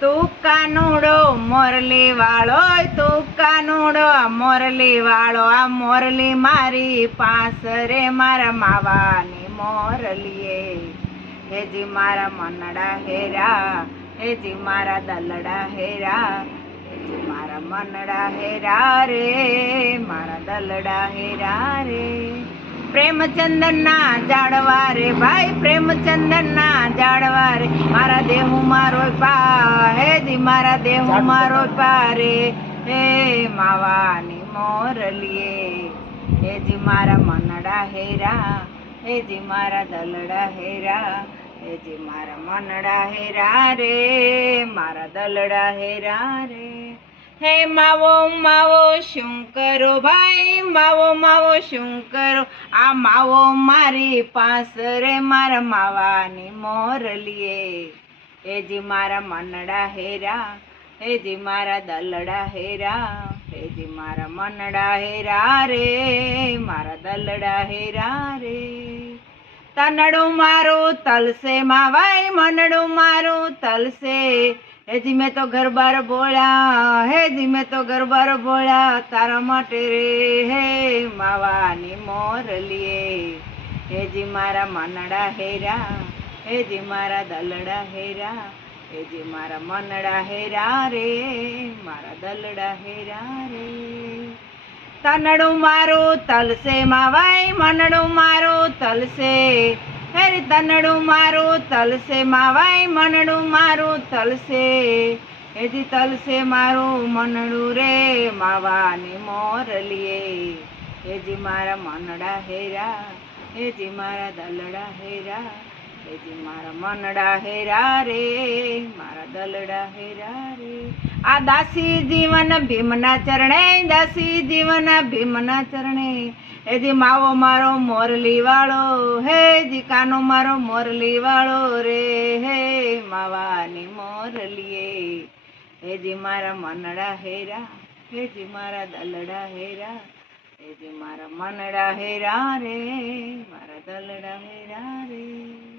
તું કાનુડો મોરલી વાળો તું કાનુડો મોરલી વાળો, આ મોરલી મારી પાસ રે મારા માવાની મોરલીએ. હેજી મારા મનડા હેરા, હેજી મારા દલડા હેરા, હેજી મારા મનડા હેરા રે, મારા દલડા હેરા રે. પ્રેમચંદનના જાડવા રે ભાઈ, પ્રેમચંદનના જાડવા રે, મારા દેહુ મારો પા મારા દેહુ મારો પા રે હે માવાની મોરલીએ હેજી મારા મનડા હેરા હેજી મારા દલડા હેરા હેજી મારા મનડા હેરા રે મારા દલડા હેરા રે હે માવો માવો શું કરો ભાઈ માવો માવો શું કરો આ માવો મારી પાસ રે મારા માવાની મોરલીએ હેજી મારા મનડા હેરા, હે જી મારા દલડા હેરા હેજી મારા મનડા હેરા રે, મારા દલડા હેરા રે. તનડું મારું તલસે માવાય, મનડું મારું તલસે. હેજી મેં તો ઘર બાર હે જી મેં તો ઘર બાર બોળ્યા તારા માટે રે, હે માવાની મોરલીએ હેજી મારા મનડા હેરા હેજી મારા દલડા હેરા હેજી મારા મનડા હેરા રે, મારા દલડા હેરા રે. તનડું મારું તલસે માવાય, મનડું મારું તલસે. હેરી તનડું મારું તલસે માવાય, મનડું મારું તલસે. હેજી તલસે મારું મનડું રે, માવાની મોરલીએ હેજી મારા મનડા હેરા હેજી મારા દલડા હેરા હેજી મારા મનડા હેરા રે, મારા દલડા હેરા રે. આ દાસી જીવન ભીમના ચરણે, દાસી જીવન ભીમના ચરણે. હેજી માવો મારો મોરલી વાળો હેજી કાનો મારો મોરલી વાળો રે. હે માવાની મોરલીએ હેજી મારા મનડા હેરા હેજી મારા દલડા હેરા. હેજી મારા મનડા હેરા રે, મારા દલડા હેરા રે.